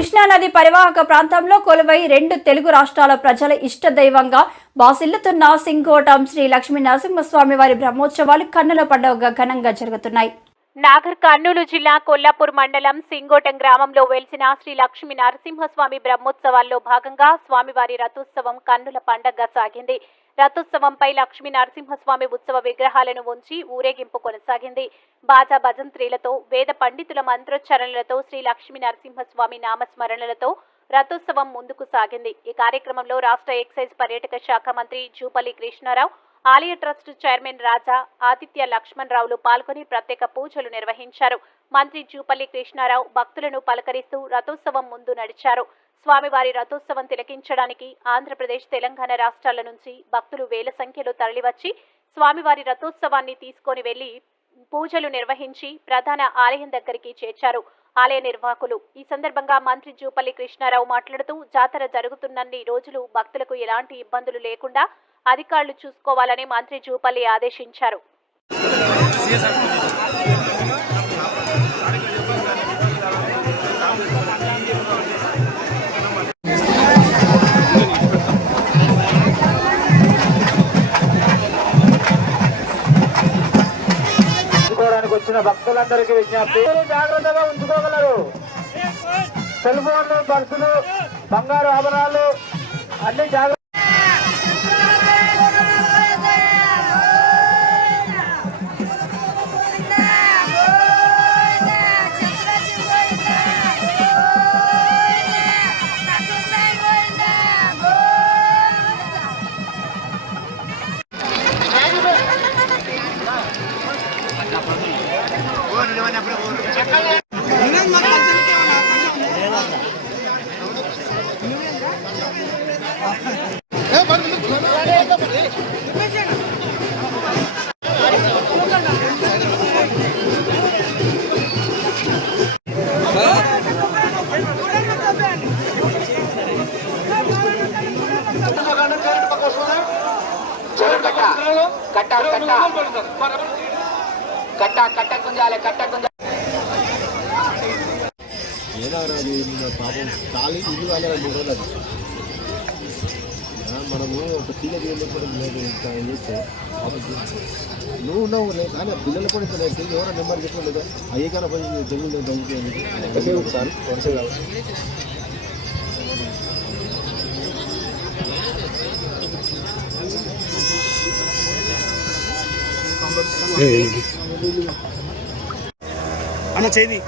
కృష్ణానది పరివాహక ప్రాంతంలో కొలువై 2 తెలుగు రాష్ట్రాల ప్రజల ఇష్ట దైవంగా బాసిల్లుతున్న సింగోటం శ్రీ లక్ష్మీ నరసింహస్వామి వారి బ్రహ్మోత్సవాలు కన్నుల పండుగగా ఘనంగా జరుగుతున్నాయి. నాగర్ కర్నూలు జిల్లా కొల్లాపూర్ మండలం సింగోటం గ్రామంలో వెలిసిన శ్రీ లక్ష్మీ నరసింహస్వామి బ్రహ్మోత్సవాల్లో భాగంగా స్వామివారి రథోత్సవం కన్నుల పండగగా సాగింది. రథోత్సవంపై లక్ష్మీ నరసింహస్వామి ఉత్సవ విగ్రహాలను ఉంచి ఊరేగింపు కొనసాగింది. బాజా భజంత్రీలతో వేద పండితుల మంత్రోచ్చరణలతో శ్రీ లక్ష్మీ నరసింహస్వామి నామస్మరణలతో రథోత్సవం ముందుకు సాగింది. ఈ కార్యక్రమంలో రాష్ట్ర ఎక్సైజ్ పర్యాటక శాఖ మంత్రి జూపల్లి కృష్ణారావు, ఆలయ ట్రస్ట్ చైర్మన్ రాజా, ఆదిత్య లక్ష్మణ్ రావులు పాల్గొని ప్రత్యేక పూజలు నిర్వహించారు. మంత్రి జూపల్లి కృష్ణారావు భక్తులను పలకరిస్తూ రథోత్సవం ముందు నడిచారు. స్వామివారి రథోత్సవం తిలకించడానికి ఆంధ్రప్రదేశ్, తెలంగాణ రాష్ట్రాల నుంచి భక్తులు వేల సంఖ్యలో తరలివచ్చి స్వామివారి రథోత్సవాన్ని తీసుకొని వెళ్లి పూజలు నిర్వహించి ప్రధాన ఆలయం దగ్గరికి చేర్చారు ఆలయ నిర్వాహకులు. ఈ సందర్భంగా మంత్రి జూపల్లి కృష్ణారావు మాట్లాడుతూ జాతర జరుగుతున్నన్ని రోజులు భక్తులకు ఎలాంటి ఇబ్బందులు లేకుండా అధికారులు చూసుకోవాలని మంత్రి జూపల్లి ఆదేశించారు. వచ్చిన భక్తులందరికీ విజ్ఞప్తి, జాగ్రత్తగా ఉంచుకోగలరు. సెల్ ఫోన్లు, పర్సులు, బంగారు ఆభరణాలు అన్ని జాగ్రత్త. పాపం ఖాళీ ఇల్లు వాళ్ళ 3 రోజులు అది మనము ఒక పిల్లలు వెళ్ళిపోవడం లేదు. చేస్తే నువ్వు ఉన్నావు లేదు కానీ పిల్లలు కూడా ఇక్కడ ఎవరో నెంబర్ చెప్పడం లేదా అయ్యేకైనా పోయి జమీన్ దంగి ఒకసారి వరుస కావాలి. అన్న చేయి